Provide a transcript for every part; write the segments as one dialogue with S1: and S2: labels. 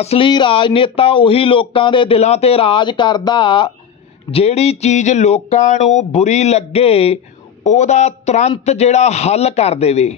S1: ਅਸਲੀ ਰਾਜਨੇਤਾ ਉਹੀ ਲੋਕਾਂ ਦੇ ਦਿਲਾਂ ਤੇ ਰਾਜ ਕਰਦਾ, ਜਿਹੜੀ ਚੀਜ਼ ਲੋਕਾਂ ਨੂੰ ਬੁਰੀ ਲੱਗੇ, ਉਹਦਾ ਤੁਰੰਤ ਜਿਹੜਾ ਹੱਲ ਕਰ ਦੇਵੇ।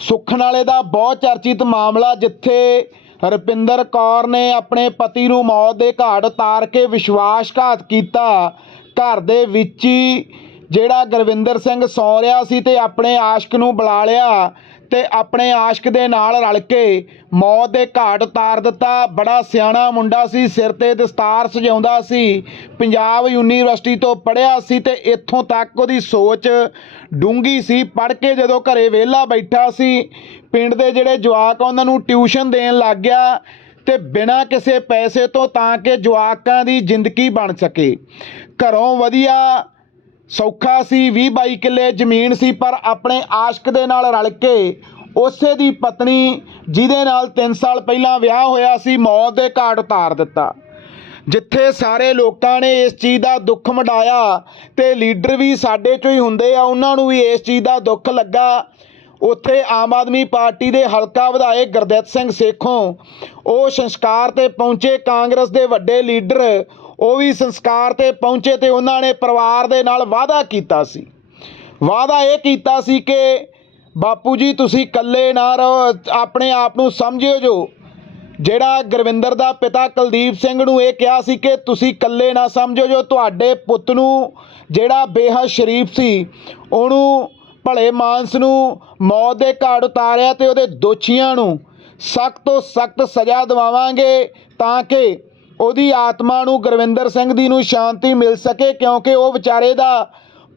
S1: ਸੁਖਣ ਵਾਲੇ ਦਾ ਬਹੁਤ ਚਰਚਿਤ ਮਾਮਲਾ, ਜਿੱਥੇ ਰੁਪਿੰਦਰ ਕੌਰ ਨੇ ਆਪਣੇ ਪਤੀ ਨੂੰ ਮੌਤ ਦੇ ਘਾਟ ਉਤਾਰ ਕੇ ਵਿਸ਼ਵਾਸਘਾਤ ਕੀਤਾ, ਘਰ ਦੇ ਵਿੱਚ ਹੀ ਜਿਹੜਾ ਗੁਰਵਿੰਦਰ ਸਿੰਘ ਸੌ ਰਿਹਾ ਸੀ ਤੇ ਆਪਣੇ ਆਸ਼ਕ ਨੂੰ ਬੁਲਾ ਲਿਆ ਤੇ ਆਪਣੇ ਆਸ਼ਕ ਦੇ ਨਾਲ ਰਲ ਕੇ ਮੌਤ ਦੇ ਘਾਟ ਉਤਾਰ ਦਿੱਤਾ। ਬੜਾ ਸਿਆਣਾ ਮੁੰਡਾ ਸੀ, ਸਿਰ ਤੇ ਦਸਤਾਰ ਸਜਾਉਂਦਾ ਸੀ, ਪੰਜਾਬ ਯੂਨੀਵਰਸਿਟੀ ਤੋਂ ਪੜ੍ਹਿਆ ਸੀ ਤੇ ਇੱਥੋਂ ਤੱਕ ਉਹਦੀ ਸੋਚ ਡੂੰਗੀ ਸੀ। ਪੜ੍ਹ ਕੇ ਜਦੋਂ ਘਰੇ ਵਿਹਲਾ ਬੈਠਾ ਸੀ, ਪਿੰਡ ਦੇ ਜਿਹੜੇ ਜਵਾਕ ਉਹਨਾਂ ਨੂੰ ਟਿਊਸ਼ਨ ਦੇਣ ਲੱਗ ਗਿਆ ਤੇ ਬਿਨਾਂ ਕਿਸੇ ਪੈਸੇ ਤੋਂ ਤਾਂ ਕਿ ਜਵਾਕਾਂ ਦੀ ਜ਼ਿੰਦਗੀ ਬਣ ਸਕੇ। ਘਰੋਂ ਵਧੀਆ ਸੌਖਾ ਸੀ 20 22 ਕਿੱਲੇ ਜ਼ਮੀਨ ਸੀ, ਪਰ ਆਪਣੇ ਆਸ਼ਕ ਦੇ ਨਾਲ ਰਲ ਕੇ ਉਸੇ ਦੀ ਪਤਨੀ, ਜਿਹਦੇ ਨਾਲ 3 ਸਾਲ ਪਹਿਲਾਂ ਵਿਆਹ ਹੋਇਆ ਸੀ, ਮੌਤ ਦੇ ਘਾਟ ਉਤਾਰ ਦਿੱਤਾ। ਜਿੱਥੇ ਸਾਰੇ ਲੋਕਾਂ ਨੇ ਇਸ ਚੀਜ਼ ਦਾ ਦੁੱਖ ਮਡਾਇਆ ਤੇ ਲੀਡਰ ਵੀ ਸਾਡੇ ਚੋਂ ਹੀ ਹੁੰਦੇ ਆ, ਉਹਨਾਂ ਨੂੰ ਵੀ ਇਸ ਚੀਜ਼ ਦਾ ਦੁੱਖ ਲੱਗਾ। ਉੱਥੇ ਆਮ ਆਦਮੀ ਪਾਰਟੀ ਦੇ ਹਲਕਾ ਵਿਧਾਇਕ ਗੁਰਦਿੱਤ ਸਿੰਘ ਸੇਖੋਂ ਉਹ ਸੰਸਕਾਰ ਤੇ ਪਹੁੰਚੇ। ਕਾਂਗਰਸ ਦੇ ਵੱਡੇ ਲੀਡਰ ਉਹ ਵੀ ਸੰਸਕਾਰ ਤੇ ਪਹੁੰਚੇ ਤੇ ਉਹਨਾਂ ਨੇ ਪਰਿਵਾਰ ਦੇ ਨਾਲ ਵਾਅਦਾ ਕੀਤਾ ਸੀ। ਵਾਅਦਾ ਇਹ ਕੀਤਾ ਸੀ ਕਿ, ਬਾਪੂ ਜੀ, ਤੁਸੀਂ ਇਕੱਲੇ ਨਾ ਰਹੋ, ਆਪਣੇ ਆਪ ਨੂੰ ਸਮਝਿਓ ਜੋ। ਜਿਹੜਾ ਗੁਰਵਿੰਦਰ ਦਾ ਪਿਤਾ ਕੁਲਦੀਪ ਸਿੰਘ ਨੂੰ ਇਹ ਕਿਹਾ ਸੀ ਕਿ, ਤੁਸੀਂ ਇਕੱਲੇ ਨਾ ਸਮਝੋ ਜੋ, ਤੁਹਾਡੇ ਪੁੱਤ ਨੂੰ ਜਿਹੜਾ ਬੇਹੱਦ ਸ਼ਰੀਫ ਸੀ, ਉਹਨੂੰ ਭਲੇ ਮਾਨਸ ਨੂੰ ਮੌਤ ਦੇ ਘਾਟ ਉਤਾਰਿਆ ਤੇ ਉਹਦੇ ਦੋਸ਼ੀਆਂ ਨੂੰ ਸਖਤ ਤੋਂ ਸਖਤ ਸਜ਼ਾ ਦਿਵਾਵਾਂਗੇ ਤਾਂ ਕਿ ਉਹਦੀ ਆਤਮਾ ਨੂੰ ਗੁਰਵਿੰਦਰ ਸਿੰਘ ਦੀ ਨੂੰ ਸ਼ਾਂਤੀ ਮਿਲ ਸਕੇ, ਕਿਉਂਕਿ ਉਹ ਵਿਚਾਰੇ ਦਾ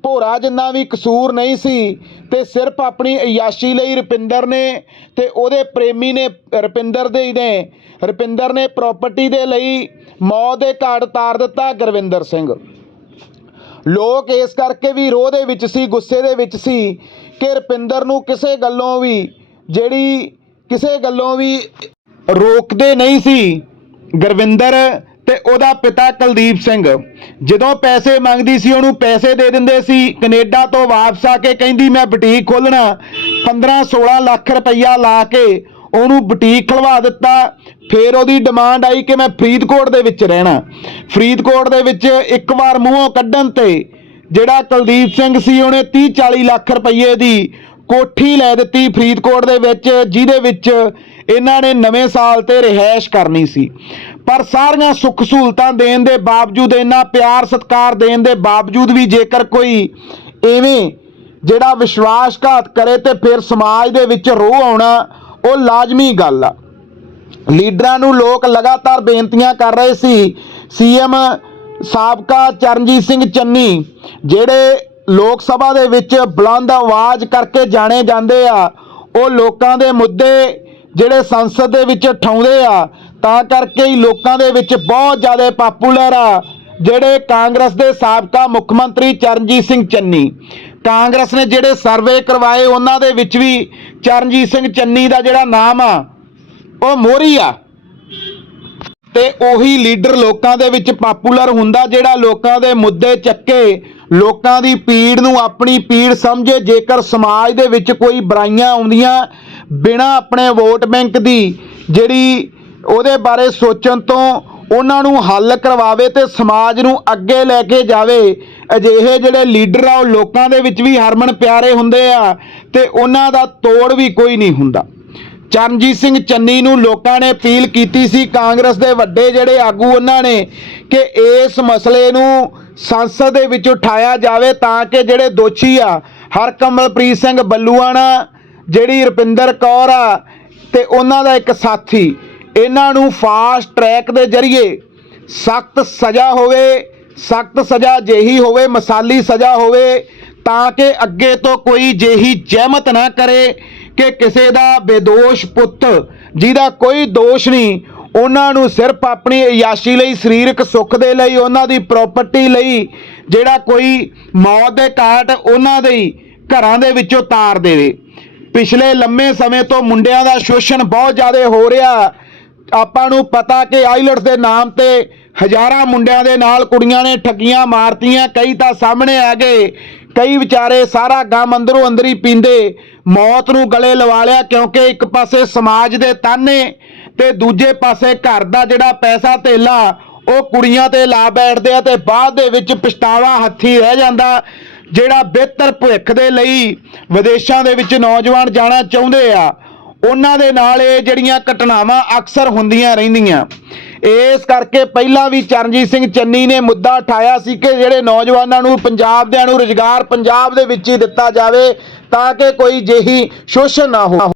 S1: ਭੋਰਾ ਜਿੰਨਾ ਵੀ ਕਸੂਰ ਨਹੀਂ ਸੀ ਤੇ ਸਿਰਫ ਆਪਣੀ ਅਯਾਸ਼ੀ ਲਈ ਰੁਪਿੰਦਰ ਨੇ ਤੇ ਉਹਦੇ ਪ੍ਰੇਮੀ ਨੇ, ਰੁਪਿੰਦਰ ਦੇ ਹੀ ਨੇ, ਰੁਪਿੰਦਰ ਨੇ ਪ੍ਰਾਪਰਟੀ ਦੇ ਲਈ ਮੌਤ ਦੇ ਘਾਟ ਉਤਾਰ ਦਿੱਤਾ ਗੁਰਵਿੰਦਰ ਸਿੰਘ। ਲੋਕ ਇਸ ਕਰਕੇ ਵੀ ਰੋਹ ਦੇ ਵਿੱਚ ਸੀ, ਗੁੱਸੇ ਦੇ ਵਿੱਚ ਸੀ ਕਿ ਰੁਪਿੰਦਰ ਨੂੰ ਕਿਸੇ ਗੱਲੋਂ ਵੀ ਜਿਹੜੀ ਕਿਸੇ ਗੱਲੋਂ ਵੀ ਰੋਕਦੇ ਨਹੀਂ ਸੀ ਗੁਰਵਿੰਦਰ ਤੇ ਉਹਦਾ ਪਿਤਾ ਕੁਲਦੀਪ ਸਿੰਘ। ਜਦੋਂ ਪੈਸੇ ਮੰਗਦੀ ਸੀ, ਉਹਨੂੰ ਪੈਸੇ ਦੇ ਦਿੰਦੇ ਸੀ। ਕੈਨੇਡਾ ਤੋਂ ਵਾਪਸ ਆ ਕੇ ਕਹਿੰਦੀ, ਮੈਂ ਬੁਟੀਕ ਖੋਲਣਾ 15 16 ਲੱਖ ਰੁਪਈਆ ਲਾ ਕੇ ਉਹਨੂੰ ਬੁਟੀਕ ਖਲਵਾ ਦਿੱਤਾ। ਫਿਰ ਉਹਦੀ ਡਿਮਾਂਡ ਆਈ ਕਿ ਮੈਂ ਫਰੀਦਕੋਟ ਦੇ ਵਿੱਚ ਰਹਿਣਾ। ਫਰੀਦਕੋਟ ਦੇ ਵਿੱਚ ਇੱਕ ਵਾਰ ਮੂੰਹੋਂ ਕੱਢਣ ਤੇ ਜਿਹੜਾ ਕੁਲਦੀਪ ਸਿੰਘ ਸੀ, ਉਹਨੇ 30 40 ਲੱਖ ਰੁਪਏ ਦੀ ਕੋਠੀ ਲੈ ਦਿੱਤੀ ਫਰੀਦਕੋਟ ਦੇ ਵਿੱਚ, ਜਿਹਦੇ ਵਿੱਚ ਇਹਨਾਂ ਨੇ ਨਵੇਂ ਸਾਲ ਤੇ ਰਿਹਾਇਸ਼ ਕਰਨੀ ਸੀ। ਪਰ ਸਾਰੀਆਂ ਸੁੱਖ ਸਹੂਲਤਾਂ ਦੇਣ ਦੇ ਬਾਵਜੂਦ, ਇੰਨਾ ਪਿਆਰ ਸਤਿਕਾਰ ਦੇਣ ਦੇ ਬਾਵਜੂਦ ਵੀ ਜੇਕਰ ਕੋਈ ਐਵੇਂ ਜਿਹੜਾ ਵਿਸ਼ਵਾਸਘਾਤ ਕਰੇ ਤੇ ਫਿਰ ਸਮਾਜ ਦੇ ਵਿੱਚ ਰੋਹ ਆਉਣਾ ਉਹ ਲਾਜ਼ਮੀ ਗੱਲ ਆ। ਲੀਡਰਾਂ ਨੂੰ ਲੋਕ ਲਗਾਤਾਰ ਬੇਨਤੀਆਂ ਕਰ ਰਹੇ ਸੀ, ਸੀਐਮ ਸਾਬਕਾ ਚਰਨਜੀਤ ਸਿੰਘ ਚੰਨੀ, ਜਿਹੜੇ ਲੋਕ ਸਭਾ ਦੇ ਵਿੱਚ ਬੁਲੰਦ ਆਵਾਜ਼ ਕਰਕੇ ਜਾਣੇ ਜਾਂਦੇ ਆ, ਉਹ ਲੋਕਾਂ ਦੇ ਮੁੱਦੇ ਜਿਹੜੇ ਸੰਸਦ ਦੇ ਵਿੱਚ ਠਾਉਂਦੇ ਆ, ਤਾਂ ਕਰਕੇ ਹੀ ਲੋਕਾਂ ਦੇ ਵਿੱਚ ਬਹੁਤ ਜ਼ਿਆਦਾ ਪਪੂਲਰ ਆ, ਜਿਹੜੇ ਕਾਂਗਰਸ ਦੇ ਸਾਬਕਾ ਮੁੱਖ ਮੰਤਰੀ ਚਰਨਜੀਤ ਸਿੰਘ ਚੰਨੀ। ਕਾਂਗਰਸ ਨੇ ਜਿਹੜੇ ਸਰਵੇ ਕਰਵਾਏ, ਉਹਨਾਂ ਦੇ ਵਿੱਚ ਵੀ ਚਰਨਜੀਤ ਸਿੰਘ ਚੰਨੀ ਦਾ ਜਿਹੜਾ ਨਾਮ ਆ, ਉਹ ਮੋਹਰੀ ਆ। ਤੇ ਉਹੀ ਲੀਡਰ ਲੋਕਾਂ ਦੇ ਵਿੱਚ ਪਪੂਲਰ ਹੁੰਦਾ, ਜਿਹੜਾ ਲੋਕਾਂ ਦੇ ਮੁੱਦੇ ਚੱਕੇ, ਲੋਕਾਂ ਦੀ ਪੀੜ ਨੂੰ ਆਪਣੀ ਪੀੜ ਸਮਝੇ। ਜੇਕਰ ਸਮਾਜ ਦੇ ਵਿੱਚ ਕੋਈ ਬੁਰਾਈਆਂ ਆਉਂਦੀਆਂ ਬਿਨਾਂ ਆਪਣੇ ਵੋਟ ਬੈਂਕ ਦੀ, ਜਿਹੜੀ ਉਹਦੇ ਬਾਰੇ ਸੋਚਣ ਤੋਂ ਉਹਨਾਂ ਨੂੰ ਹੱਲ ਕਰਵਾਵੇ ਤੇ ਸਮਾਜ ਨੂੰ ਅੱਗੇ ਲੈ ਕੇ ਜਾਵੇ। ਅਜਿਹੇ ਜਿਹੜੇ ਲੀਡਰ ਆ, ਉਹ ਲੋਕਾਂ ਦੇ ਵਿੱਚ ਵੀ ਹਰਮਨ ਪਿਆਰੇ ਹੁੰਦੇ ਆ ਤੇ ਉਹਨਾਂ ਦਾ ਤੋੜ ਵੀ ਕੋਈ ਨਹੀਂ ਹੁੰਦਾ। ਚਰਨਜੀਤ ਸਿੰਘ ਚੰਨੀ ਨੂੰ ਲੋਕਾਂ ਨੇ ਅਪੀਲ ਕੀਤੀ ਸੀ, ਕਾਂਗਰਸ ਦੇ ਵੱਡੇ ਜਿਹੜੇ ਆਗੂ ਉਹਨਾਂ ਨੇ, ਕਿ ਇਸ ਮਸਲੇ ਨੂੰ ਸੰਸਦ ਦੇ ਵਿੱਚ ਉਠਾਇਆ ਜਾਵੇ ਤਾਂ ਕਿ ਜਿਹੜੇ ਦੋਸ਼ੀ ਆ, ਹਰਕਮਲਪ੍ਰੀਤ ਸਿੰਘ ਬੱਲੂਆਣਾ, ਜਿਹੜੀ ਰੁਪਿੰਦਰ ਕੌਰ ਆ, ਤੇ ਉਹਨਾਂ ਦਾ ਇੱਕ ਸਾਥੀ ਇਹਨਾਂ ਨੂੰ ਫਾਸਟ ਟਰੈਕ ਦੇ ਜ਼ਰੀਏ ਸਖਤ ਸਜ਼ਾ ਹੋਵੇ, ਸਖਤ ਸਜ਼ਾ ਜਿਹੀ ਹੋਵੇ, ਮਸਾਲੀ ਸਜ਼ਾ ਹੋਵੇ, ਤਾਂ ਕਿ ਅੱਗੇ ਤੋਂ ਕੋਈ ਜਿਹੀ ਜ਼ਹਿਮਤ ਨਾ ਕਰੇ ਕਿ ਕਿਸੇ ਦਾ ਬੇਦੋਸ਼ ਪੁੱਤ, ਜਿਹਦਾ ਕੋਈ ਦੋਸ਼ ਨਹੀਂ, ਉਹਨਾਂ ਨੂੰ ਸਿਰਫ ਆਪਣੀ ਯਾਸ਼ੀ ਲਈ, ਸਰੀਰਕ ਸੁੱਖ ਦੇ ਲਈ, ਉਹਨਾਂ ਦੀ ਪ੍ਰਾਪਰਟੀ ਲਈ, ਜਿਹੜਾ ਕੋਈ ਮੌਤ ਦੇ ਘਾਟ ਉਹਨਾਂ ਦੇ ਘਰਾਂ ਦੇ ਵਿੱਚੋਂ ਤਾਰ ਦੇਵੇ। ਪਿਛਲੇ ਲੰਮੇ ਸਮੇਂ ਤੋਂ ਮੁੰਡਿਆਂ ਦਾ ਸ਼ੋਸ਼ਣ ਬਹੁਤ ਜ਼ਿਆਦਾ ਹੋ ਰਿਹਾ। ਆਪਾਂ ਨੂੰ ਪਤਾ ਕਿ ਆਈਲਟਸ ਦੇ ਨਾਮ ਤੇ ਹਜ਼ਾਰਾਂ ਮੁੰਡਿਆਂ ਦੇ ਨਾਲ ਕੁੜੀਆਂ ਨੇ ਠੱਗੀਆਂ ਮਾਰਤੀਆਂ, ਕਈ ਤਾਂ ਸਾਹਮਣੇ ਆ ਗਏ, ਕਈ ਵਿਚਾਰੇ ਸਾਰਾ ਗਮ ਅੰਦਰੋਂ ਅੰਦਰ ਹੀ ਪੀਂਦੇ, ਮੌਤ ਨੂੰ ਗਲੇ ਲਵਾ ਲਿਆ ਕਿਉਂਕਿ ਇੱਕ ਪਾਸੇ ਸਮਾਜ ਦੇ ਤਾਨੇ ਤੇ ਦੂਜੇ ਪਾਸੇ ਘਰ ਦਾ ਜਿਹੜਾ ਪੈਸਾ ਧੇਲਾ, ਉਹ ਕੁੜੀਆਂ ਤੇ ਲਾ ਬੈਠਦੇ ਆ ਤੇ ਬਾਅਦ ਦੇ ਵਿੱਚ ਪਛਤਾਵਾ ਹੱਥੀ ਰਹਿ ਜਾਂਦਾ, ਜਿਹੜਾ ਬਿਹਤਰ ਭਵਿੱਖ ਦੇ ਲਈ ਵਿਦੇਸ਼ਾਂ ਦੇ ਵਿੱਚ ਨੌਜਵਾਨ ਜਾਣਾ ਚਾਹੁੰਦੇ ਆ। ਉਹਨਾਂ ਦੇ ਨਾਲ ਇਹ ਜਿਹੜੀਆਂ ਘਟਨਾਵਾਂ ਅਕਸਰ ਹੁੰਦੀਆਂ ਰਹਿੰਦੀਆਂ। ਇਸ ਕਰਕੇ ਪਹਿਲਾਂ ਵੀ ਚਰਨਜੀਤ ਸਿੰਘ ਚੰਨੀ ਨੇ ਮੁੱਦਾ ਉਠਾਇਆ ਸੀ ਕਿ ਜਿਹੜੇ ਨੌਜਵਾਨਾਂ ਨੂੰ ਪੰਜਾਬ ਦਿਆਂ ਨੂੰ ਰੁਜ਼ਗਾਰ ਪੰਜਾਬ ਦੇ ਵਿੱਚ ਹੀ ਦਿੱਤਾ ਜਾਵੇ ਤਾਂ ਕਿ ਕੋਈ ਜਿਹੀ ਸ਼ੋਸ਼ਣ ਨਾ ਹੋ